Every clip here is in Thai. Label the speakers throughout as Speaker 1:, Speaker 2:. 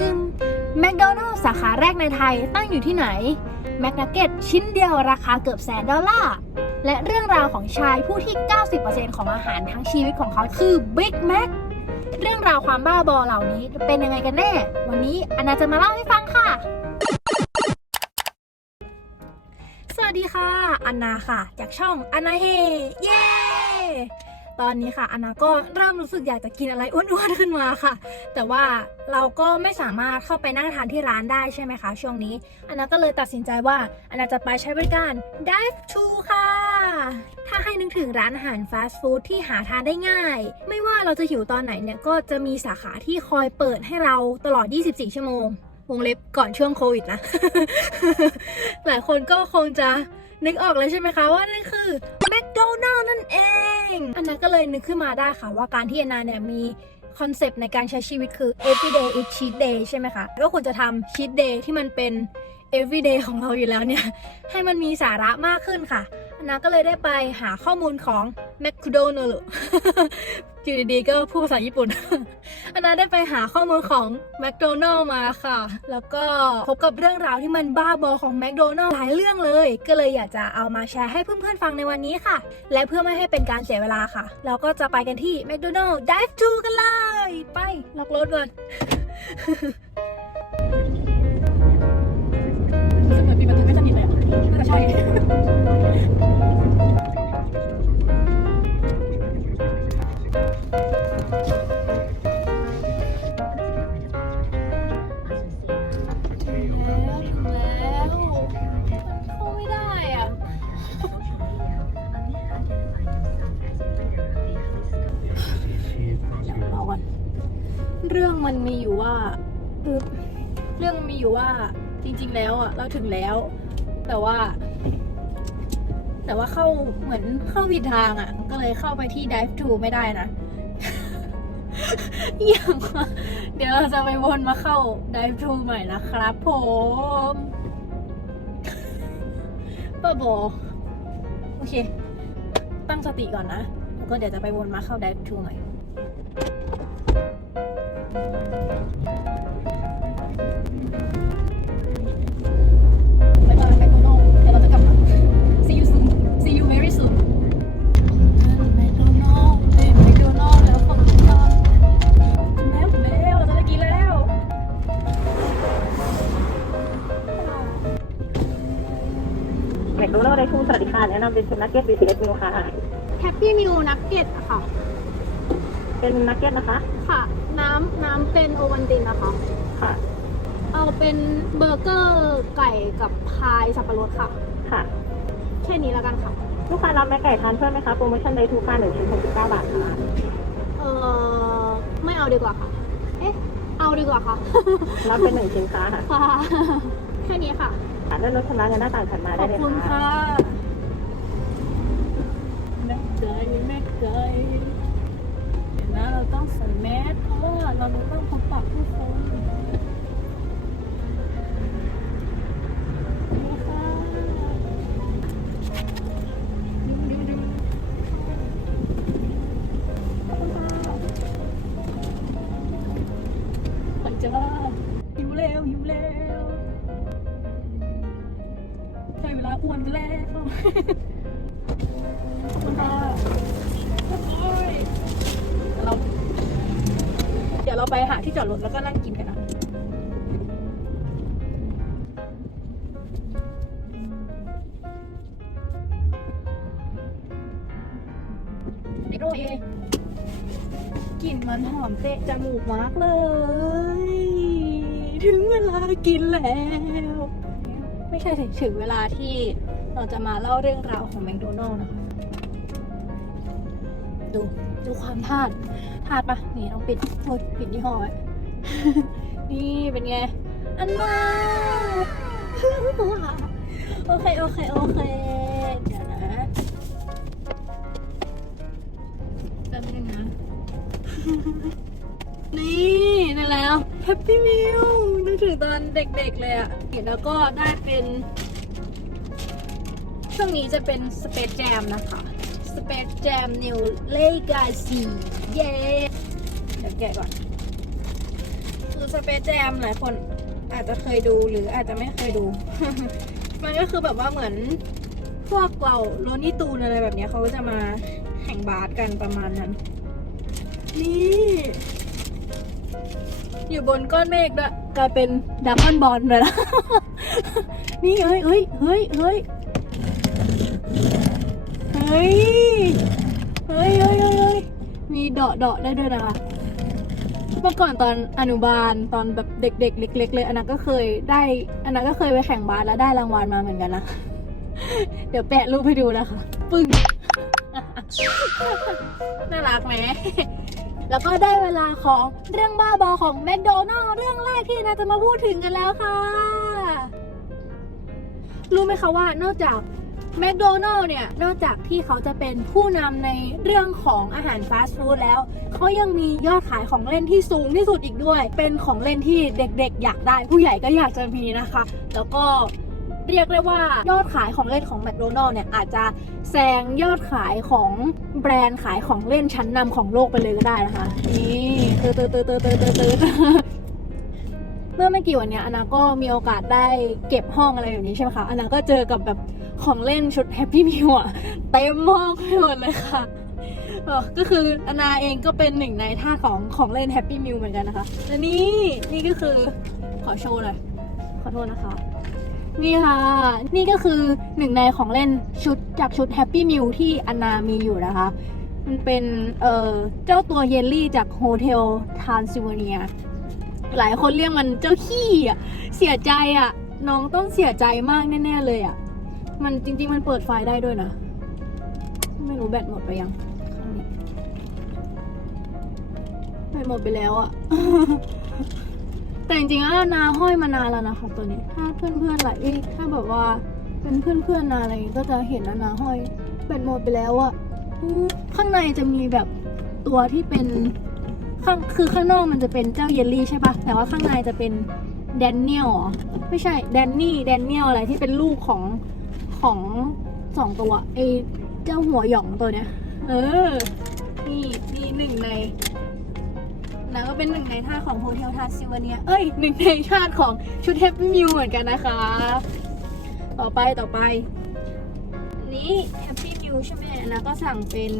Speaker 1: ตึงแมคโดนัลล์สาขาแรกในไทยตั้งอยู่ที่ไหนแม c นักเก็ตชิ้นเดียวราคาเกือบแสนดอลลาร์ และเรื่องราวของชายผู้ที่ 90%ของอาหารทั้งชีวิตของเขาคือบิ๊กแม c เรื่องราวความบ้าบอเหล่านี้เป็นยังไงกันแน่ วันนี้อนาจะมาเล่าให้ฟังค่ะ สวัสดีค่ะ อันนาค่ะ จากช่องอันนาเฮ เย้ ตอนนี้ค่ะอนาก็เริ่มรู้สึกอยากจะกินอะไรอ้วนๆขึ้นมาค่ะ แต่ว่าเราก็ไม่สามารถเข้าไปนั่งทานที่ร้านได้ใช่ไหมคะ ช่วงนี้อนาก็เลยตัดสินใจว่าอนนาจะไปใช้บริการ Dive to ค่ะ ถ้าให้นึกถึงร้านอาหารฟาสต์ฟู้ดที่หาทานได้ง่าย ไม่ว่าเราจะหิวตอนไหนเนี่ยก็จะมีสาขาที่คอยเปิดให้เราตลอด 24 ชั่วโมงวงเล็บก่อนช่วงโควิดนะ หลายคนก็คงจะ นึกออกเลยใช่ไหมคะว่านั่นคือแม d โดนัล s นั่นเอง อันนั้นก็เลยนึกขึ้นมาได้ค่ะว่าการที่แอนนาเนี่ยมีคอนเซปต์ในการใช้ชีวิตคือ everyday is cheat day ใช่ไหมคะ ก็ควรจะทำ cheat day ที่มันเป็น everyday ของเราอยู่แล้วเนี่ย ให้มันมีสาระมากขึ้นค่ะอันนาก็เลยได้ไปหาข้อมูลของ McDonald's อยู่ดีๆก็พูดภาษาญี่ปุ่น อันนาได้ไปหาข้อมูลของ McDonald's มาค่ะ แล้วก็พบกับเรื่องราวที่มันบ้าบอของ McDonald's หลายเรื่องเลย ก็เลยอยากจะเอามาแชร์ให้เพื่อนๆฟังในวันนี้ค่ะ และเพื่อไม่ให้เป็นการเสียเวลาค่ะ เราก็จะไปกันที่ McDonald's Dive to กันเลย ไปล็อกรถก่อนรู้สึกเหมือนปีประตูไม่สนิทเลยอะน่าจะใช่ มันมีอยู่ว่าอึ๊บเรื่องมีอยู่ว่าจริง ๆ แล้วอะเราถึงแล้ว แต่ว่า แต่ว่าเข้าเหมือนเข้าผิดทางอะ ก็เลยเข้าไปที่ dive to ไม่ได้นะอย่างว่าเดี๋ยวเราจะไปวนมาเข้า dive to ใหม่นะครับผมป้าโบโอเค ตั้งสติก่อนนะ แล้วก็เดี๋ยวจะไปวนมาเข้า dive to ใหม่ คโดนัลด์ได้
Speaker 2: ทูสวัสดีค่ะแนะนำเป็นชุดนักเก็ต VCS มิลค่ะ
Speaker 1: แฮปปี้มิวนักเก็ตค่ะ
Speaker 2: เป็นนักเก็ตนะคะ
Speaker 1: ค่ะ น้ำน้ำเป็นโอวันตินนะคะ
Speaker 2: ค่ะ
Speaker 1: เอาเป็นเบอร์เกอร์ไก่กับพายสับปะรดค่ะ
Speaker 2: ค่ะ
Speaker 1: แค่นี้แล้วกันค่ะ
Speaker 2: ลูกค้ารับแม่ไก่ทานเพิ่มไหมคะ โปรโมชั่นได้ทูค่ะหนึ่งชิ้น69บาทค่ะ
Speaker 1: เออไม่เอาดีกว่าค่ะ เอ๊ะ เอาดีกว่าค่ะ
Speaker 2: รับเป็นหนึ่งชิ้นค้าค่ะ
Speaker 1: ค่ะ แค่นี้ค่ะ
Speaker 2: ค่ะได้รถชำระเงินหน้าต่างถัดมา
Speaker 1: ข
Speaker 2: ได้
Speaker 1: อบ
Speaker 2: เลย
Speaker 1: คุณ
Speaker 2: ค่ะ
Speaker 1: ค่ะแม่เกยแม่เกยเห็นนะเราต้องใส่แมสเพราะว่าเราต้องพบปะผู้คน มันหอมเตะจมูกมากเลย ถึงเวลากินแล้ว ไม่ใช่ถึงถึงเวลาที่เราจะมาเล่าเรื่องราวของแมคโดนัลล์นะคะ ดู ดูความทาดทาดปะนี่ต้องปิดโอ้ยปิดยี่ห้อไว้นี่เป็นไง อันน่าโอเค โอเค โอเค นี่ได้แล้วแฮปปี้มิลนึกถึงตอนเด็กๆเลยอะแล้วก็ได้เป็น ช่วงนี้จะเป็นสเปซแจมนะคะ สเปซแจมนิวเลกาซีเย้เดี๋ยวแกะก่อน คือสเปซแจมหลายคนอาจจะเคยดูหรืออาจจะไม่เคยดู มันก็คือแบบว่าเหมือนพวกเราโรนี่ตูนอะไรแบบเนี้ยเขาก็จะมาแข่งบาสกันประมาณนั้น นี่ อยู่บนก้อนเมฆด้วยกลายเป็นดับเบิลบอลเลยละ นี่เฮ้ยเฮ้ยเฮ้ยเฮ้ยเฮ้ยเฮ้ยเฮ้ยเฮ้ยมีเดาะเดาะได้ด้วยนะคะเมื่อก่อนตอนอนุบาลตอนแบบเด็กๆ เล็ก ๆ เลยอันนั้นก็เคยได้ อันนั้นก็เคยไปแข่งบาสแล้วได้รางวัลมาเหมือนกันนะ เดี๋ยวแปะรูปให้ดูนะคะ ปึ้ง น่ารักไหม แล้วก็ได้เวลาของเรื่องบ้าบอของแมคโดนัลเรื่องแรกที่นาจะมาพูดถึงกันแล้วค่ะ รู้ไหมคะว่านอกจากแมคโดนัลล์เนี่ย นอกจากที่เขาจะเป็นผู้นำในเรื่องของอาหารฟาสต์ฟู้ดแล้ว เขายังมียอดขายของเล่นที่สูงที่สุดอีกด้วย เป็นของเล่นที่เด็กๆ อยากได้ผู้ใหญ่ก็อยากจะมีนะคะ แล้วก็ เรียกได้ว่ายอดขายของเล่นของแมคโดนัลล์เนี่ยอาจจะแซงยอดขายของแบรนด์ขายของเล่นชั้นนำของโลกไปเลยก็ได้นะคะ นี่เตอเตอเตอเตอเตอเตอเตอเมื่อไม่กี่วันเนี้ยอนาก็มีโอกาสได้เก็บห้องอะไรแบบนี้ใช่ไหมคะอนาก็เจอกับแบบของเล่นชุดแฮปปี้มิวอะเต็มห้องไปหมดเลยค่ะก็คืออนาเองก็เป็นหนึ่งในท่าของของเล่นแฮปปี้มิวเหมือนกันนะคะและนี่นี่ก็คือขอโชว์หน่อยขอโทษนะคะ นี่ค่ะ นี่ก็คือหนึ่งในของเล่นชุดจากชุดแฮปปี้มิวที่อนามีอยู่นะคะ มันเป็นเอ่อเจ้าตัวเยลลี่จากโฮเทลทานซิวเนีย หลายคนเรียกมันเจ้าขี้อะ เสียใจอะ น้องต้องเสียใจมากแน่ ๆ เลยอะ มันจริง ๆ มันเปิดไฟได้ด้วยนะ ไม่รู้แบตหมดไปยังข้างนี้แบตหมดไปแล้วอะ แต่จริงๆแล้วนาห้อยมานานแล้วนะคะตัวนี้ ถ้าเพื่อนๆหลายถ้าแบบว่าเป็นเพื่อนๆนาอะไรก็จะเห็นนะนาห้อยแบตหมดไปแล้วอะข้างในจะมีแบบตัวที่เป็นข้างคือข้างนอกมันจะเป็นเจ้าเยลลี่ใช่ปะแต่ว่าข้างในจะเป็นแดนเนียลหรอไม่ใช่แดนนี่แดนเนียลอะไรที่เป็นลูกของของสองตัวไอเจ้าหัวหยองตัวเนี้ย เออ นี่นี่หนึ่งใน นะก็เป็นหนึ่งในท่าของโฮเทลทาซิวเนีย เอ้ยหนึ่งในชาติของชุดเฮปปี้มิวเหมือนกันนะคะ ต่อไปต่อไป นี้แฮปปี้มิวใช่ไหมนะก็สั่งเป็น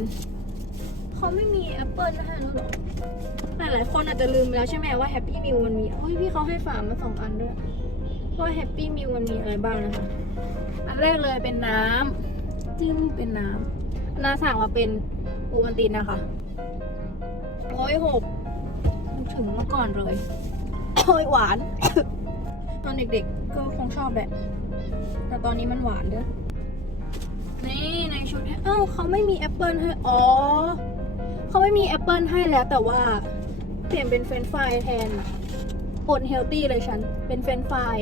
Speaker 1: เขาไม่มีแอปเปิลนะคะรู้หรอหลายๆคนอาจจะลืมไปแล้วใช่ไหมว่าแฮปปี้มิวมันมีเฮ้ยพี่เขาให้ฝามาสองอันด้วยว่าแฮปปี้มิวมันมีอะไรบ้างนะคะ อันแรกเลยเป็นน้ำจิ้มเป็นน้ำนาสั่งมาเป็นโอวัลตินนะคะโอ้ยหก ถึงเมื่อก่อนเลยโอ้ยหวาน ตอนเด็กๆก็คงชอบแหละ แต่ตอนนี้มันหวานเด้อ นี่ในชุดเนี่ยเอ้าเขาไม่มีแอปเปิลให้ อ๋อ เขาไม่มีแอปเปิลให้แล้วแต่ว่า เปลี่ยนเป็นเฟรนช์ฟรายแทนอะอดเฮลตี้เลยฉัน เป็นเฟรนช์ฟราย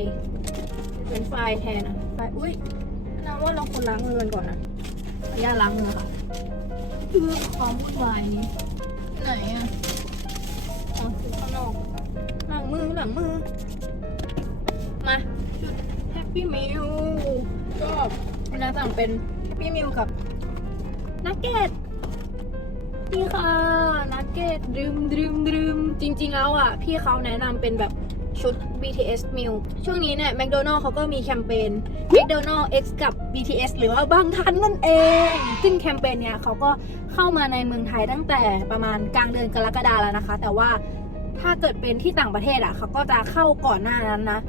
Speaker 1: เฟรนช์ฟรายแทนอะไปอุ้ยนาว่าเราควรล้างมือกันก่อนนะขออนุญาตล้างมือค่ะเพื่อความวุ่นวายนี้ไหนอะอ๋ อคือข้างนอกหลังมือหลังมือ มาชุดแฮปปี้มิลก็นาสั่งเป็นแฮปปี้มิลกับนักเก็ตนี่ค่ะนักเก็ตดื่มดื่มดื่มจริง ๆ แล้วอะ พี่เขาแนะนำเป็นแบบชุด BTS meal ช่วงนี้เนี่ยแมคโดนัลล์เขาก็มีแคมเปญ McDonald X กับ BTS หรือว่าบางทันนั่นเอง ซึ่งแคมเปญเนี่ยเขาก็เข้ามาในเมืองไทยตั้งแต่ประมาณกลางเดือนกรกฎาแล้วนะคะ แต่ว่า ถ้าเกิดเป็นที่ต่างประเทศอะเขาก็จะเข้าก่อนหน้านั้นนะ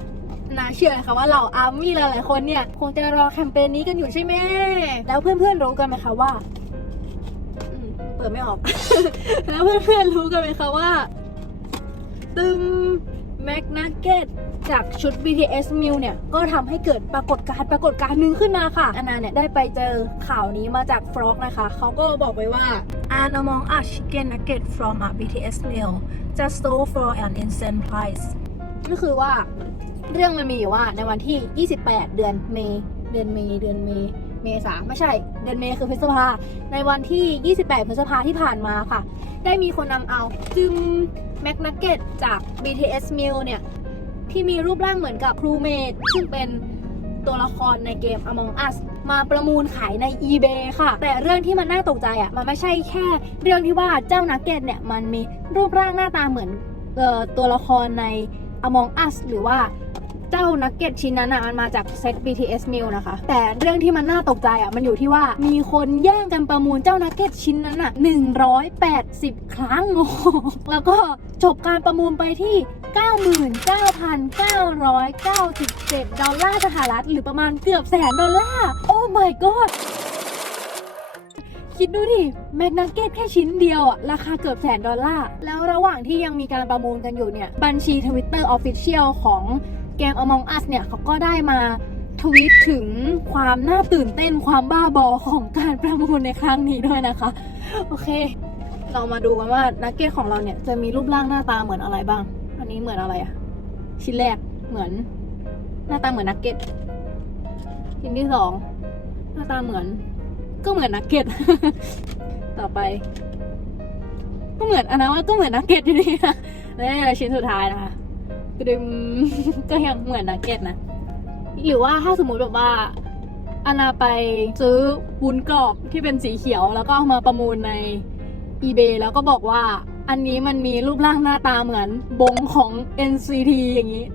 Speaker 1: นะเชื่อเลยค่ะว่าเราอาร์มี่หลายๆคนเนี่ย คงจะรอแคมเปญนี้กันอยู่ใช่ไหมแล้วเพื่อนๆรู้กันไหมคะว่าเปิดไม่ออก แล้วเพื่อนๆรู้กันไหมคะว่าตึม นักเก็ตจากชุด BTS Meal เนี่ย ก็ทำให้เกิดปรากฏการณ์ปรากฏการณ์หนึ่งขึ้นมาค่ะ อานาเนี่ย ได้ไปเจอข่าวนี้มาจากฟรอกนะคะ เขาก็บอกไว้ว่า And among us chicken nugget from a BTS meal just sold for an insane price ก็คือว่าเรื่องมันมีอยู่ว่าในวันที่ 28 เดือนเมษเดือนเมษเดือนเมษ เมษาไม่ใช่ เดือนเมษคือพฤษภา ในวันที่ 28 พฤษภาที่ผ่านมาค่ะ ได้มีคนนำเอาจึมแมกนักเก็ตจาก BTS m e l เนี่ย ที่มีรูปร่างเหมือนกับครูเมดซึ่งเป็นตัวละครในเกม Among Us มาประมูลขายใน eBay ค่ะ แต่เรื่องที่มันน่าตกใจอะ มันไม่ใช่แค่เรื่องที่ว่าเจ้านักเก็ตเนี่ย มันมีรูปร่างหน้าตาเหมือนเอ่อตัวละครใน Among Us หรือว่า เจ้านักเก็ตชิ้นนั้นอะมันมาจากเซต BTS Meal นะคะ แต่เรื่องที่มันน่าตกใจอะมันอยู่ที่ว่ามีคนแย่งกันประมูลเจ้านักเก็ตชิ้นนั้นอะ180 ครั้งโอ้แล้วก็จบการประมูลไปที่ 99,997 ดอลลาร์สหรัฐ หรือประมาณเกือบแสนดอลลาร์โอ้ my god คิดดูดิแมกนักเก็ตแค่ชิ้นเดียวอะราคาเกือบแสนดอลลาร์ แล้วระหว่างที่ยังมีการประมูลกันอยู่เนี่ย บัญชี Twitter Official ของ เกม Among Us เนี่ยเขาก็ได้มาทวีตถึงความน่าตื่นเต้นความบ้าบอของการประมูลในครั้งนี้ด้วยนะคะ โอเค เรามาดูกันว่านักเก็ตของเราเนี่ยจะมีรูปร่างหน้าตาเหมือนอะไรบ้าง อันนี้เหมือนอะไรอะชิ้นแรกเหมือน หน้าตาเหมือนนักเก็ตชิ้นที่สองหน้าตาเหมือน ก็เหมือนนักเก็ตต่อไป ก็เหมือนอันนั้นว่าก็เหมือนนักเก็ตอยู่ดีนะและชิ้นสุดท้ายนะคะ กระดึมก็ยังเหมือนนักเก็ตนะ หรือว่าถ้าสมมติแบบว่าอานาไปซื้อวุ้นกรอบที่เป็นสีเขียว แล้วก็เอามาประมูลใน eBay แล้วก็บอกว่า อันนี้มันมีรูปร่างหน้าตาเหมือนบงของ NCT อย่างนี้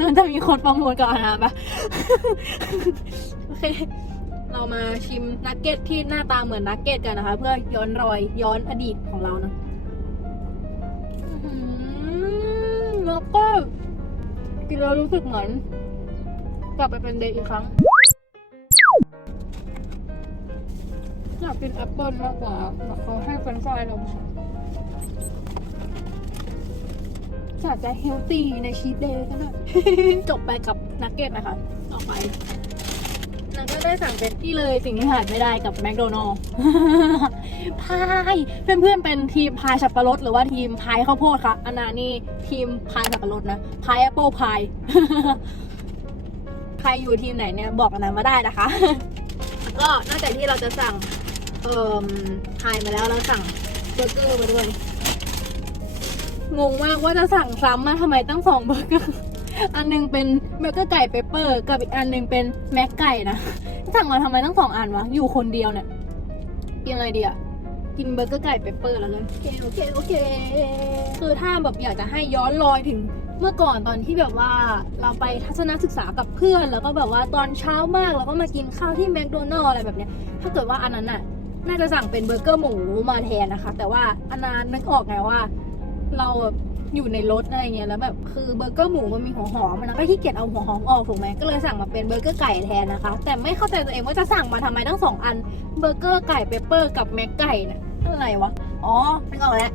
Speaker 1: มันจะมีคนประมูลกับอานาปะโอเคเรามาชิมนักเก็ตที่หน้าตาเหมือนนักเก็ตกันนะคะ เพื่อย้อนรอยย้อนอดีตของเรานะอื้อหือแล้วก็ กินแล้วรู้สึกเหมือน กลับไปเป็นเด็กอีกครั้ง อยากกินแอปเปิลมากกว่าแบบเขาให้เฟรนช์ฟรายเรามาอยากจะเฮลตี้ในชีสเดย์ก็ได้จบไปกับนักเก็ตนะคะ ต่อไปนักก็ได้สั่งเป็นที่เลยสิ่งที่ขาดไม่ได้กับแมคโดนัลล์พาย เพื่อนๆเป็นทีมพายสับปะรดหรือว่าทีมพายข้าวโพดคะอันนานี่ ทีมพายสับปะรดนะพายแอปเปิลพายใครอยู่ทีมไหนเนี่ยบอกกันนะมาได้นะคะ ก็นอกจากที่เราจะสั่งเอ่อพายมาแล้วเราสั่งเบอร์เกอร์มาด้วยงงมากว่าจะสั่งซ้ำมาทำไมตั้งสองเบอร์เกอร์อันหนึงเป็นเบอร์เกอร์ไก่เปเปอร์กับอีกอันหนึงเป็นแม็กไก่นะสั่งมาทำไมตั้งสองอันวะอยู่คนเดียวเนี่ยกินไรดีอะ กินเบอร์เกอร์ไก่เปเปอร์แล้วกันโอเคโอเคโอเค คือถ้าแบบอยากจะให้ย้อนรอยถึงเมื่อก่อนตอนที่แบบว่าเราไปทัศนศึกษากับเพื่อน แล้วก็แบบว่าตอนเช้ามากแล้วก็มากินข้าวที่แมคโดนัลล์อะไรแบบเนี้ยถ้าเกิดว่าอันนั้นน่ะน่าจะสั่งเป็นเบอร์เกอร์หมูมาแทนนะคะ แต่ว่าอันนั้นนึกออกไงว่า เราแบบอยู่ในรถอะไรเงี้ยแล้วแบบคือเบอร์เกอร์หมูมันมีหัวหอมมันก็ขี้เกียจเอาหัวหอมออกถูกไหมก็เลยสั่งมาเป็นเบอร์เกอร์ไก่แทนนะคะ แต่ไม่เข้าใจตัวเองว่าจะสั่งมาทำไมทั้งสองอันเบอร์เกอร์ไก่เปเปอร์กับแม็กไก่เนี่ยอะไรวะอ๋อนึกออกแล้ว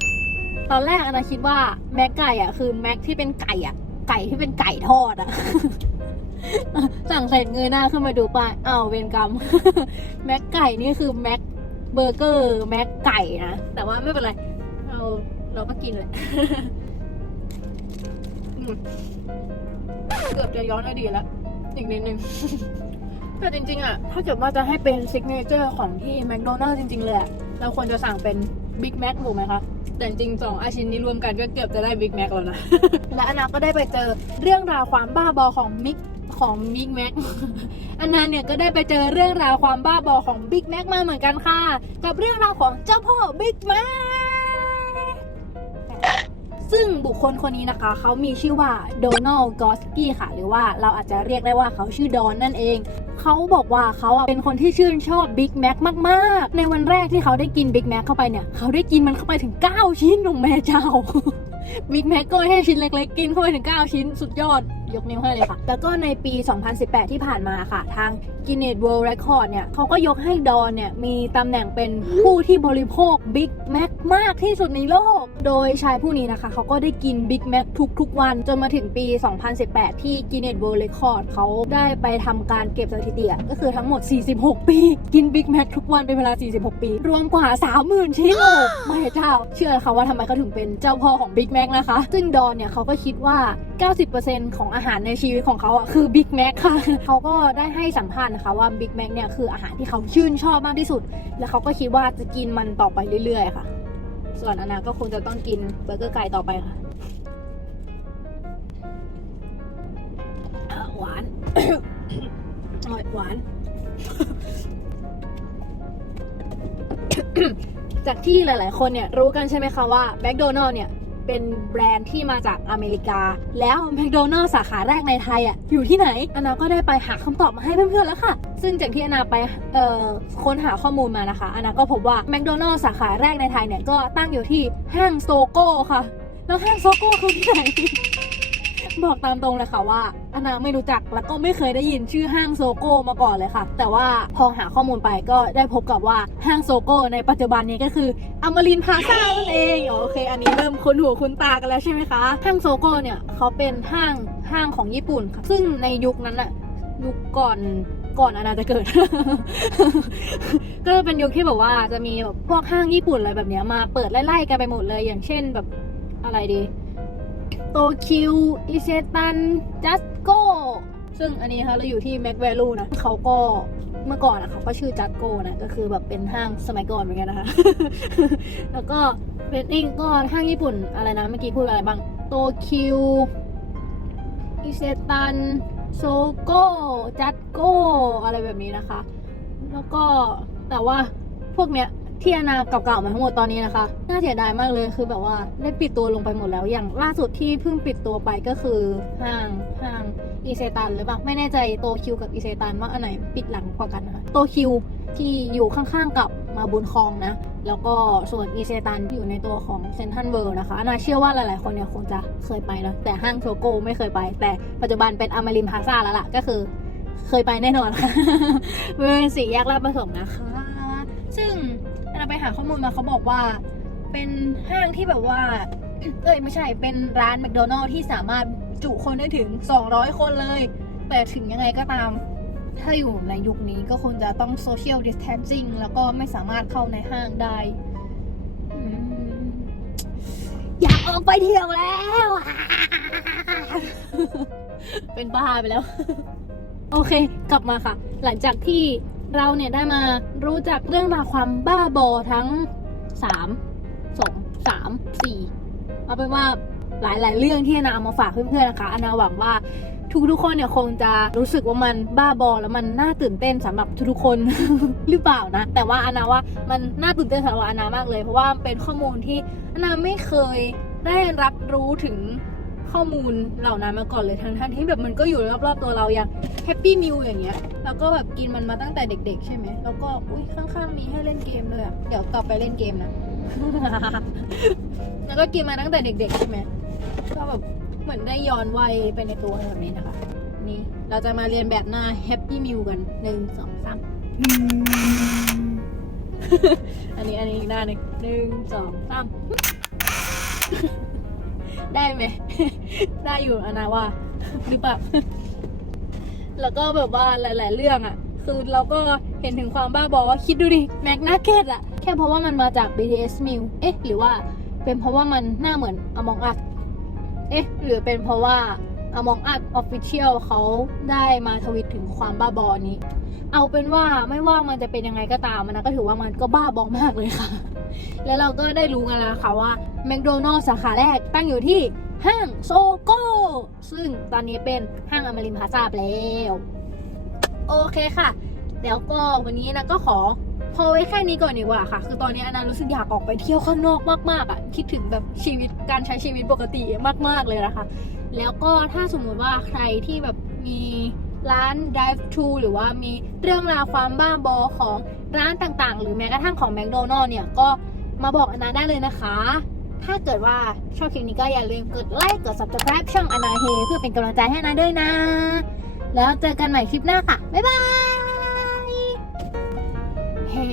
Speaker 1: ตอนแรกอันนะคิดว่าแม็กไก่อะคือแม็กที่เป็นไก่อะไก่ที่เป็นไก่ทอดอะสั่งเสร็จเงยหน้าขึ้นมาดูป้ายอ้าวเวรกรรมแม็กไก่นี่คือแม็กเบอร์เกอร์แม็กไก่นะแต่ว่าไม่เป็นไรเรา เราก็กินแหละอืมเกือบจะย้อนอดีตแล้วอีกนิดนึง แต่จริง ๆอะถ้าเกิดว่าจะให้เป็นซิกเนเจอร์ของที่แมคโดนัลล์จริง ๆ เลยอะเราควรจะสั่งเป็นบิ๊กแม็กถูกไหมคะแต่จริงๆสองอาชิ้นนี้รวมกันก็เกือบจะได้บิ๊กแม็กแล้วนะ และอันนาก็ได้ไปเจอเรื่องราวความบ้าบอของมิกของบิ๊กแม็กอันนาเนี่ยก็ได้ไปเจอเรื่องราวความบ้าบอของบิ๊กแม็กมาเหมือนกันค่ะ กับเรื่องราวของเจ้าพ่อบิ๊กแม็ก ซึ่งบุคคลคนนี้นะคะเขามีชื่อว่าโดนัลด์กอสกี้ค่ะ หรือว่าเราอาจจะเรียกได้ว่าเขาชื่อดอนนั่นเอง เขาบอกว่าเขาเป็นคนที่ชื่นชอบบิ๊กแม็กมากๆ ในวันแรกที่เขาได้กินบิ๊กแม็กเข้าไปเนี่ย เขาได้กินมันเข้าไปถึง 9 ชิ้นของแม่เจ้าบิ๊กแม็กก็ให้ชิ้นเล็กๆ กินเข้าไปถึง 9 ชิ้นสุดยอด ยกนิ้วให้เลยค่ะ แล้วก็ในปี 2018 ที่ผ่านมาค่ะ ทาง Guinness World Record เนี่ยเขาก็ยกให้ดอนเนี่ย มีตำแหน่งเป็นผู้ที่บริโภคบิ๊กแม็ก มากที่สุดในโลก โดยชายผู้นี้นะคะ เขาก็ได้กินบิ๊กแม็กทุกๆ วัน จนมาถึงปี 2018 ที่ Guinness World Record เขาได้ไปทำการเก็บสถิติอะก็คือทั้งหมด 46 ปี กินบิ๊กแม็กทุกวันเป็นเวลา 46 ปี รวมกว่า 30,000 ชิ้นโอ้ไม่เจ้า เชื่อเขาว่าทำไมเขาถึงเป็นเจ้าพ่อของบิ๊กแม็กนะคะ ซึ่งดอนเนี่ยเขาก็คิดว่า 90%ของอาหารในชีวิตของเขาอะคือบิ๊กแม็กค่ะ เขาก็ได้ให้สัมภาษณ์นะคะว่าบิ๊กแม็กเนี่ยคืออาหารที่เขาชื่นชอบมากที่สุด และเขาก็คิดว่าจะกินมันต่อไปเรื่อยๆค่ะ ส่วนอนาก็คงจะต้องกินเบอร์เกอร์ไก่ต่อไปค่ะหวานอร่อยหวาน จากที่หลาย ๆ คนเนี่ยรู้กันใช่ไหมคะว่าแมคโดนัลล์เนี่ย เป็นแบรนด์ที่มาจากอเมริกา แล้วแมคโดนัลล์สาขาแรกในไทยอะอยู่ที่ไหนอานาก็ได้ไปหาคำตอบมาให้เพื่อนๆแล้วค่ะ ซึ่งจากที่อานาไปเอ่อค้นหาข้อมูลมานะคะอานาก็พบว่าแมคโดนัลล์สาขาแรกในไทยเนี่ยก็ตั้งอยู่ที่ห้างโซโก้ค่ะ แล้วห้างโซโก้คือที่ไหน บอกตามตรงเลยค่ะว่าอานาไม่รู้จักแล้วก็ไม่เคยได้ยินชื่อห้างโซโก้มาก่อนเลยค่ะ แต่ว่าพอหาข้อมูลไปก็ได้พบกับว่าห้างโซโก้ในปัจจุบันนี้ก็คืออมรินพาซ่านั่นเองอ๋อโอเค อันนี้เริ่มคุ้นหูคุ้นตากันแล้วใช่ไหมคะห้างโซโก้เนี่ยเขาเป็นห้างห้างของญี่ปุ่นค่ะซึ่งในยุคนั้นอะยุคก่อนก่อนอานาจะเกิด ก็เป็นยุคที่แบบว่าจะมีแบบพวกห้างญี่ปุ่นอะไรแบบเนี้ยมาเปิดไล่ๆกันไปหมดเลยอย่างเช่นแบบอะไรดี โตคิว อิเซตัน จัสโก ซึ่งอันนี้นะคะเราอยู่ที่แม็กแวลูนะเขาก็เมื่อก่อนอะเขาก็ชื่อจัสโกนะ ก็คือแบบเป็นห้างสมัยก่อนเหมือนกันนะคะ แล้วก็เป็นอีกก็ห้างญี่ปุ่นอะไรนะ เมื่อกี้พูดอะไรบ้าง โตคิว อิเซตัน โซโก จัสโก อะไรแบบนี้นะคะ แล้วก็แต่ว่าพวกเนี้ย ที่อนาเก่าๆมาทั้งหมดตอนนี้นะคะ น่าเสียดายมากเลยคือแบบว่าได้ปิดตัวลงไปหมดแล้ว อย่างล่าสุดที่เพิ่งปิดตัวไปก็คือห้างห้างอีเซตันหรือเปล่าไม่แน่ใจโตคิวกับอีเซตันว่าอันไหนปิดหลังกว่ากันนะคะโตคิวที่อยู่ข้างๆกับมาบุญคลองนะ แล้วก็ส่วนอีเซตันอยู่ในตัวของเซนทันเวิลด์นะคะอานาเชื่อว่าหลายๆ คนเนี่ยคงจะเคยไปนะแต่ห้างโทโกไม่เคยไป แต่ปัจจุบันเป็นอมรินทร์พาซาแล้วล่ะ ก็คือเคยไปแน่นอนค่ะบริเวณสี่แยกลาดประสงค์นะคะ ซึ่ง ไปหาข้อมูลมาเขาบอกว่า เป็นห้างที่แบบว่า เอ้ยไม่ใช่เป็นร้านแมคโดนัลล์ที่สามารถจุคนได้ถึง 200 คนเลย แต่ถึงยังไงก็ตาม ถ้าอยู่ในยุคนี้ก็คงจะต้องโซเชียลดิส a ทนซิ่งแล้วก็ไม่สามารถเข้าในห้างได้อืมอยากออกไปเที่ยวแล้ว เป็นบ้าไปแล้ว โอเค กลับมาค่ะ หลังจากที่ เราเนี่ยได้มารู้จักเรื่องราวความบ้าบอทั้งสามสองสามสี่เอาเป็นว่าหลาย ๆ เรื่องที่อนาเอามาฝากเพื่อน ๆ นะคะอนาหวังว่าทุกๆคนเนี่ยคงจะรู้สึกว่ามันบ้าบอแล้วมันน่าตื่นเต้นสำหรับทุกๆคน หรือเปล่านะ แต่ว่าอนาว่ามันน่าตื่นเต้นสำหรับอนามากเลย เพราะว่าเป็นข้อมูลที่อนาไม่เคยได้รับรู้ถึง ข้อมูลเหล่านั้นมาก่อนเลยทั้งท่านที่แบบมันก็อยู่รอบๆตัวเราอย่างแฮปปี้มิวอย่างเงี้ยแล้วก็แบบกินมันมาตั้งแต่เด็ก ๆ ใช่ไหมแล้วก็อุ้ยข้างๆมีให้เล่นเกมเลยอะเดี๋ยวกลับไปเล่นเกมนะ แล้วก็กินมาตั้งแต่เด็ก ๆ ใช่ไหมก็แบบเหมือนได้ย้อนวัยไปในตัวแบบนี้นะคะ นี่เราจะมาเรียนแบบหน้าแฮปปี้มิวกันหนึ่งสองสามอันนี้อันนี้อีกหน้าหนึ่งหนึ่งสองสาม ได้ไหม ได้อยู่อนาว่า หรือเปล่า แล้วก็แบบว่าหลาย ๆ เรื่องอะ่ะ คือเราก็เห็นถึงความบ้าบอว่าคิดดูดิแม็กนาเกตอะแค่เพราะว่ามันมาจาก BTS Meal เอ๊ะ หรือว่าเป็นเพราะว่ามันหน้าเหมือน Among Us เอ๊ะ หรือเป็นเพราะว่า Among Us Official เขาได้มาทวิตถึงความบ้าบอนี้ เอาเป็นว่าไม่ว่ามันจะเป็นยังไงก็ตามมันนะก็ถือว่ามันก็บ้าบอมากเลยค่ะ แล้วเราก็ได้รู้กันแล้วนะคะว่าแมคโดนัลล์สาขาแรกตั้งอยู่ที่ห้างโซโก้ ซึ่งตอนนี้เป็นห้างอมรินพาซาแล้ว โอเคค่ะ แล้วก็วันนี้นะก็ขอพอไว้แค่นี้ก่อนดีกว่าค่ะ คือตอนนี้อนารู้สึกอยากออกไปเที่ยวข้างนอกมากๆอะ คิดถึงแบบชีวิตการใช้ชีวิตปกติมากๆเลยนะคะ แล้วก็ถ้าสมมุติว่าใครที่แบบมีร้าน drive to หรือว่ามีเรื่องราวความบ้าบอของ ร้านต่างๆ หรือแม้กระทั่งของแมคโดนัลล์เนี่ยก็มาบอกอนาได้เลยนะคะ ถ้าเกิดว่าชอบคลิปนี้ก็อย่าลืมกดไลค์กด subscribe ช่องอนาเฮเพื่อเป็นกำลังใจให้อนาด้วยนะ แล้วเจอกันใหม่คลิปหน้าค่ะ บ๊ายบายเฮ้